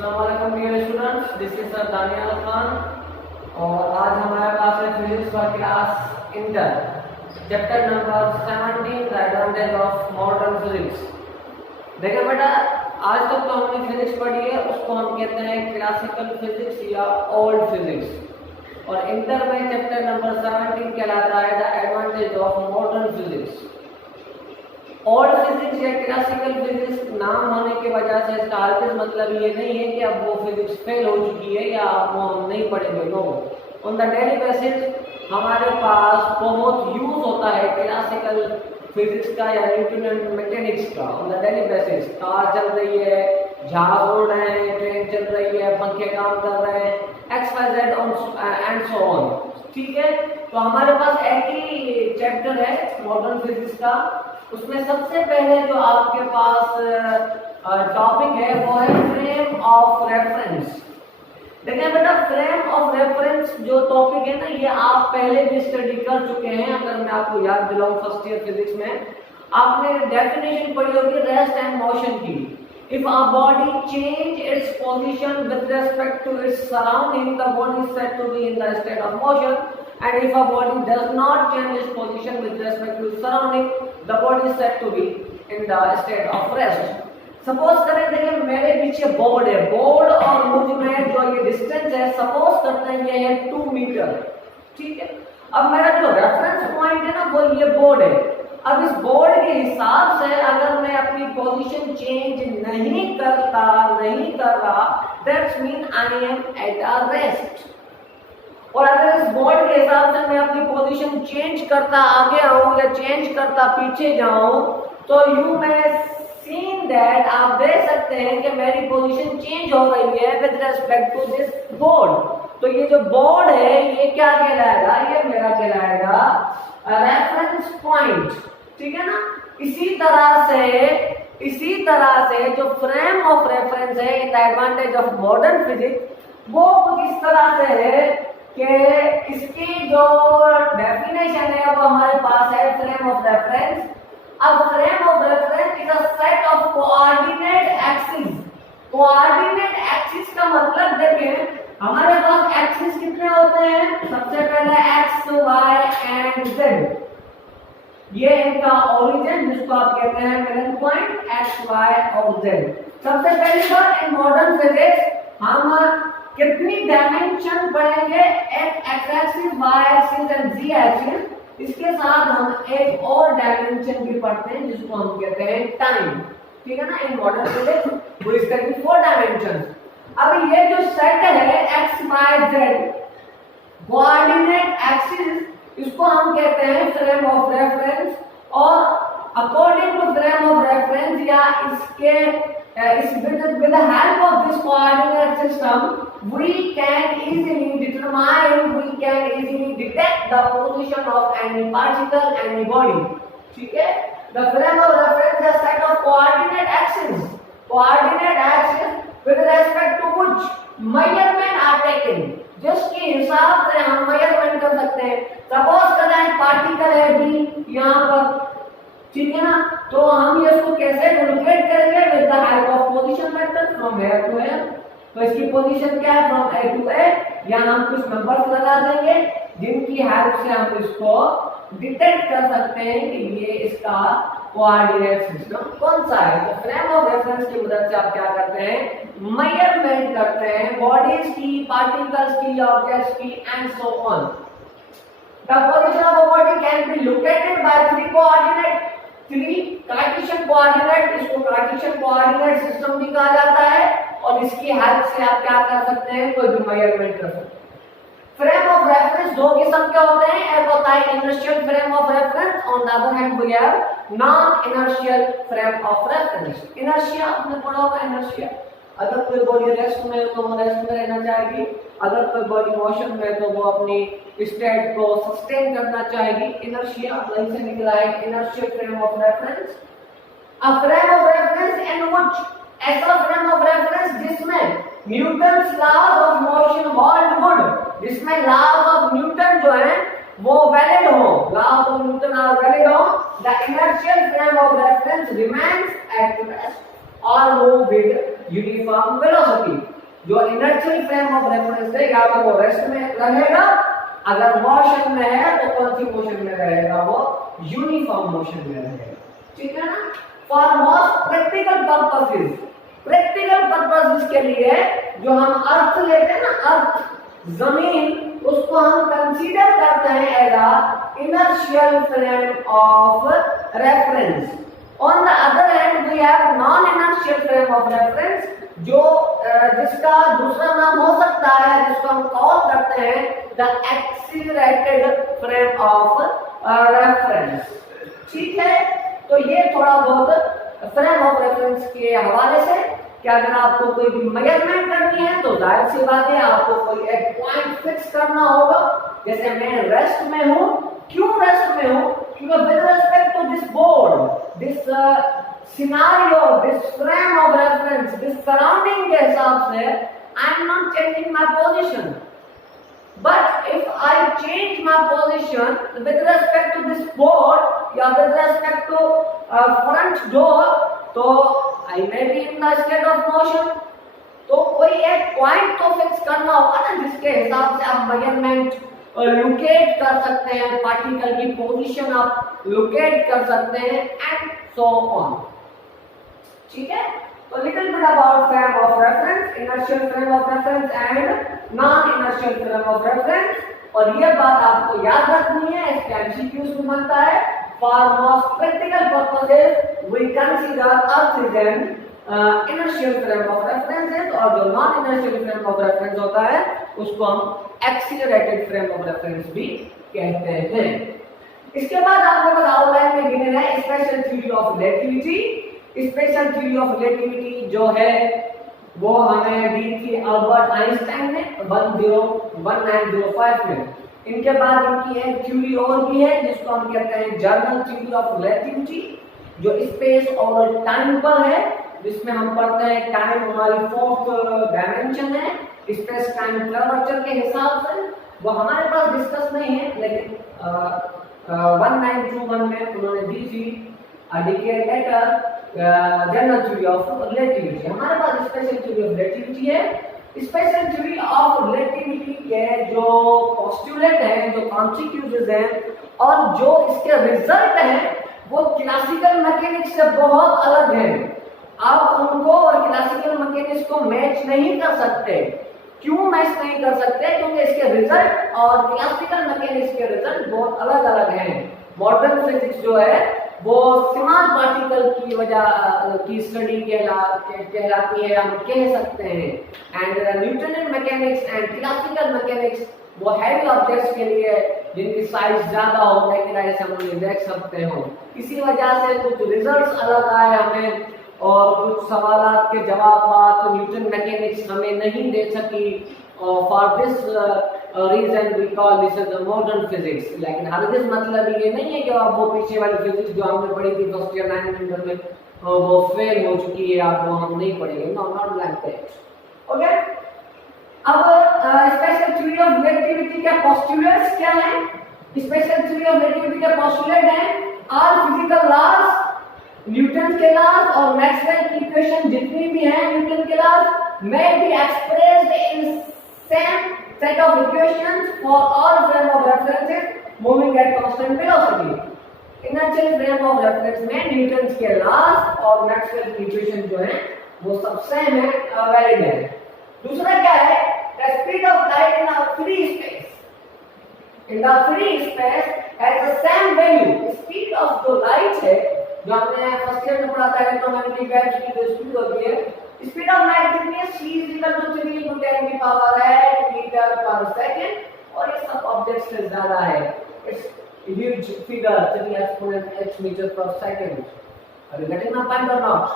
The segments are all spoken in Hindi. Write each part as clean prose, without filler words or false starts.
अस्सलामुअलैकुम dear students, this is sir Daniyal Khan और आज हमारा क्लास है फिजिक्स का class inter chapter number 17 the advantage of modern physics. देखिए बेटा, आज तक तो हमने फिजिक्स पढ़ी है, उसको हम कहते हैं क्लासिकल फिजिक्स या ओल्ड फिजिक्स, और इंटर में चैप्टर नंबर 17 कहलाता है the advantage of modern physics. Old physics या क्लासिकल फिजिक्स नाम होने की वजह से इसका हरगिज़ मतलब ये नहीं है कि अब वो फिजिक्स फेल हो चुकी है या वो हम नहीं पढ़ेंगे। No, on the daily basis हमारे पास बहुत यूज होता है क्लासिकल फिजिक्स का या न्यूटन मैकेनिक्स का। On the daily basis car चल रही है, जहाज उड़ रहे हैं, ट्रेन चल रही है, पंखे काम कर रहे हैं, XYZ एंड सो ऑन। ठीक है, तो हमारे पास एक ही चैप्टर है मॉडर्न फिजिक्स का। उसमें सबसे पहले जो आपके पास टॉपिक है वो है फ्रेम ऑफ रेफरेंस। देखिए बेटा, फ्रेम ऑफ रेफरेंस जो टॉपिक है ना, ये आप पहले भी स्टडी कर चुके हैं। अगर मैं आपको याद दिलाऊं, फर्स्ट ईयर फिजिक्स में आपने डेफिनेशन पढ़ी होगी रेस्ट एंड मोशन की। If a body change its position with respect to its surrounding, the body is said to be in the state of motion, and if a body does not change its position with respect to its surrounding, the body is said to be in the state of rest. Suppose करें, देखिए मेरे पीछे बोर्ड है, बोर्ड और मुझ में जो ये डिस्टेंस है, सपोज करते हैं ये है 2 मीटर। ठीक है, अब मेरा जो रेफरेंस पॉइंट है ना वो ये बोर्ड है। अब इस बोर्ड के हिसाब से अगर मैं अपनी पोजीशन चेंज नहीं कर रहा, that's mean I am at a rest. और अगर इस बोर्ड के हिसाब से मैं अपनी पोजीशन चेंज करता आगे आऊं या चेंज करता पीछे जाऊं, तो यू मे सीन दैट आप देख सकते हैं कि मेरी पोजीशन चेंज हो रही है with respect to this board. तो ये जो बोर्ड है ये क्या कहलाएगा? ये मेरा कहलाएगा रेफरेंस पॉइंट। ठीक है ना। इसी तरह से जो फ्रेम ऑफ रेफरेंस है in the advantage of modern physics, वो किस तरह से है कि इसकी जो डेफिनेशन है वो हमारे पास है फ्रेम ऑफ रेफरेंस। अब frame of reference is a set of coordinate axis. Coordinate axis का मतलब देखें, हमारे पास एक्सिस कितने होते हैं? सबसे पहले x, y एंड z। ये इनका ओरिजिन जिसको आप कहते हैं मिलन पॉइंट x, y और z। सबसे पहली बात, इन मॉडर्न फिजिक्स हम कितनी डायमेंशन पढ़ेंगे? X axis, Y axis and Z axis. इसके साथ हम एक और डायमेंशन भी पढ़ते हैं जिसको हम कहते हैं टाइम। ठीक है ना। इन मॉडर्न फिजिक्स वो इसका 4 डायमेंशन। अब ये जो सेट है X, Y, Z coordinate axis, इसको हम कहते हैं फ्रेम ऑफ रेफरेंस। और according to frame of reference या इसके with the help of this coordinate system, we can easily detect the position of any particle, any body. ठीक है। The frame of reference is a set of coordinate axes with respect to which measurement are taken. जिसके हिसाब से हम मेजरमेंट कर सकते हैं। सपोज करें पार्टिकल है B यहाँ पर, ठीक है ना, तो हम ये इसको कैसे कैलकुलेट करेंगे? With the help of position method from where to where. तो इसकी पोजीशन क्या है? From A to A। यहाँ हम कुछ नंबर्स लगा देंगे जिनकी हेल्प से हम इसको डिटेक्ट कर सकते हैं कि ये इसका कोऑर्डिनेट सिस्टम कौन सा है। तो फ्रेम ऑफ रेफरेंस की मदद से आप क्या करते हैं? मेजरमेंट करते हैं बॉडीज की, पार्टिकल्स की, ऑब्जेक्ट्स की and so on. The position of a body can be located by 3 Cartesian coordinate. इसको कार्टेशियन कोऑर्डिनेट सिस्टम भी कहा जाता है और इसकी हेल्प से आप क्या कर सकते हैं? कोई भी मेजरमेंट कर सकते हैं। फ्रेम ऑफ रेफरेंस 2 किस्म के होते हैं। एक होता है inertial frame of reference, on the other hand we have non inertial frame of reference. Inertia आपने पढ़ा होगा। इनर्शिया, अगर कोई बॉडी रेस्ट में है तो वो रेस्ट में रहना चाहेगी, अगर कोई बॉडी मोशन में है तो वो अपनी स्टेट को सस्टेन करना चाहेगी। इनर्शिया वहीं से निकला है inertial frame of reference. A frame of reference in which, ऐसा फ्रेम ऑफ रेफरेंस जिसमें Newton's laws of motion hold good, जिसमें लॉज ऑफ न्यूटन जो है वो वैलिड हो, laws of Newton are valid हो। The inertial frame of reference remains at rest or move with uniform velocity. जो इनर्शियल फ्रेम ऑफ रेफरेंस है या तो वो रेस्ट में रहेगा, अगर मोशन में है तो कौन सी मोशन में रहेगा, वो यूनिफॉर्म मोशन में रहेगा, ठीक है ना। For most practical purposes, practical purposes के लिए जो हम अर्थ लेते हैं ना, अर्थ जमीन, उसको हम कंसीडर करते हैं as a inertial frame of reference. On the other hand we have non inertial frame of reference, जो जिसका दूसरा नाम हो सकता है, जिसको हम कॉल करते हैं the accelerated frame of reference, ठीक है। तो ये थोड़ा बहुत फ्रेम ऑफ रेफरेंस के हवाले से कि अगर आपको कोई भी मेजरमेंट करनी है तो जाहिर सी बात है आपको कोई एक पॉइंट फिक्स करना होगा। जैसे मैं रेस्ट में हूँ, क्यों रेस्ट में हूँ, क्योंकि with respect to this board, this scenario, this frame of reference, this surrounding के हिसाब से I am not changing my position. But if I change my position with respect to this board या with respect to front door, तो I may be in the state of motion। तो कोई एक पॉइंट तो फिक्स करना होगा ना, जिसके हिसाब से आप मेजरमेंट लोकेट कर सकते हैं, पार्टिकल की पोजीशन आप लोकेट कर सकते हैं एंड सो ऑन, ठीक है। तो little bit about frame of reference, inertial frame of reference and non-inertial frame of reference। और ये बात आपको याद रखनी है, इसके MCQs में बनता है। For most practical purposes we consider earth is an inertial frame of reference है, और जो non-inertial frame of reference होता है उसको हम accelerated frame of reference भी कहते हैं। इसके बाद आपके पास आउटलाइन में गिवन है special theory of relativity. Special theory of relativity जो है वो हमें दी थी अल्बर्ट आइंस्टाइन ने 1905 में। इनके बाद इनकी एक थ्योरी और भी है जिसको हम कहते हैं जनरल थ्योरी ऑफ रिलेटिविटी, जो स्पेस और टाइम पर है, जिसमें हम पढ़ते हैं टाइम हमारी फोर्थ डायमेंशन है स्पेस टाइम कर्वेचर के हिसाब से। वो हमारे पास डिस्कस नहीं है, लेकिन 1921 में उन्होंने दी थी decade later general theory of relativity. हमारे पास स्पेशल थ्योरी ऑफ रिलेटिविटी है। स्पेशल थ्योरी ऑफ रिलेटिविटी के जो पोस्टुलेट हैं, जो कॉन्सिक्वेंसेस हैं और जो इसके रिजल्ट हैं, वो क्लासिकल मैकेनिक्स से बहुत अलग हैं। आप उनको और क्लासिकल मैकेनिक्स को मैच नहीं कर सकते। क्यों मैच नहीं कर सकते? क्योंकि इसके रिजल्ट और क्लासिकल मैकेनिक्स के रिजल्ट बहुत अलग अलग हैं। मॉडर्न फिजिक्स जो है वो स्मॉल पार्टिकल की वजह की स्टडी कहलाती है, हम कह सकते हैं। And Newtonian mechanics and classical mechanics वो हैवी ऑब्जेक्ट्स के लिए जिनकी साइज ज्यादा हो, लेकिन हम देख सकते हो। इसी वजह से कुछ रिजल्ट्स अलग आए हमें, और कुछ सवाल के जवाब न्यूटन मैकेनिक्स हमें नहीं दे सकी। For this reason we call this the modern physics. लेकिन हरगिज़ मतलब ये नहीं है कि अब वो पीछे वाली फिजिक्स जो हमने पढ़ी थी फर्स्ट ईयर 9th में वो फेल हो चुकी है, आप वो हम नहीं पढ़ेंगे। No, not like that. Okay, अब स्पेशल थ्योरी ऑफ रिलेटिविटी के पोस्टुलेट्स क्या हैं? स्पेशल थ्योरी ऑफ रिलेटिविटी के पोस्टुलेट हैं ऑल फिजिकल लॉज, न्यूटन के लॉज और मैक्सवेल की इक्वेशन जितनी भी हैं न्यूटन के लॉज में be expressed in same set of equations for all frame of references moving at constant velocity। Inertial frame of reference में न्यूटन के लॉज और मैक्सवेल की इक्वेशन जो है वो सब सेम है, वैलिड है। दूसरा क्या है? The speed of light in a free space, in the free space has the same value. Speed of जो लाइट है, जो हमने फर्स्ट ईयर में पढ़ा था इलेक्ट्रोमैग्नेटिक वेव्स की जो स्पीड होती है, स्पीड ऑफ लाइट कितनी है? c = 3 × 10⁻8 मीटर पर सेकंड, और ये सब ऑब्जेक्ट्स से ज्यादा है। It's huge figure 3 exponent h metre पर second. Are you getting my point or not?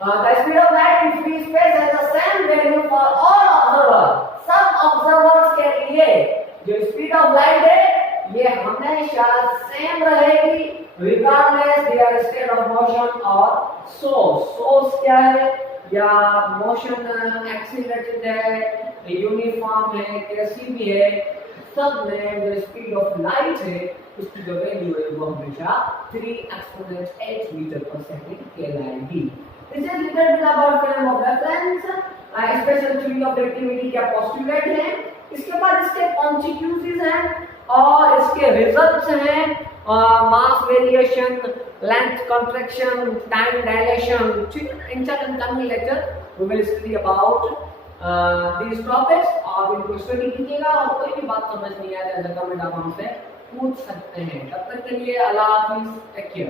The speed of light in free space has the same value for all observers। सब ऑब्जर्वर्स के लिए जो स्पीड ऑफ लाइट है ये हमेशा सेम रहेगी regardless their state of motion और source। source क्या है? या मोशन एक्सीलरेटेड है, यूनिफॉर्म है, कैसी भी है, सब में जो स्पीड ऑफ लाइट है उसकी जो वैल्यू है वो हमेशा 3 exponent h मीटर पर सेकंड कहलाएगी। This is little bit about frame of reference special theory of relativity क्या पोस्टुलेट है, इसके बाद इसके कॉन्सिक्वेंसेस हैं और इसके रिजल्ट्स हैं, mass variation, length contraction, time dilation. ठीक है, in coming lecture we will study about these topics। आप इनको स्टडी कीजिएगा और कोई भी बात समझ नहीं आए तो कमेंट आप हमसे पूछ सकते हैं। तब तक के लिए अल्लाह हाफिज, टेक केयर।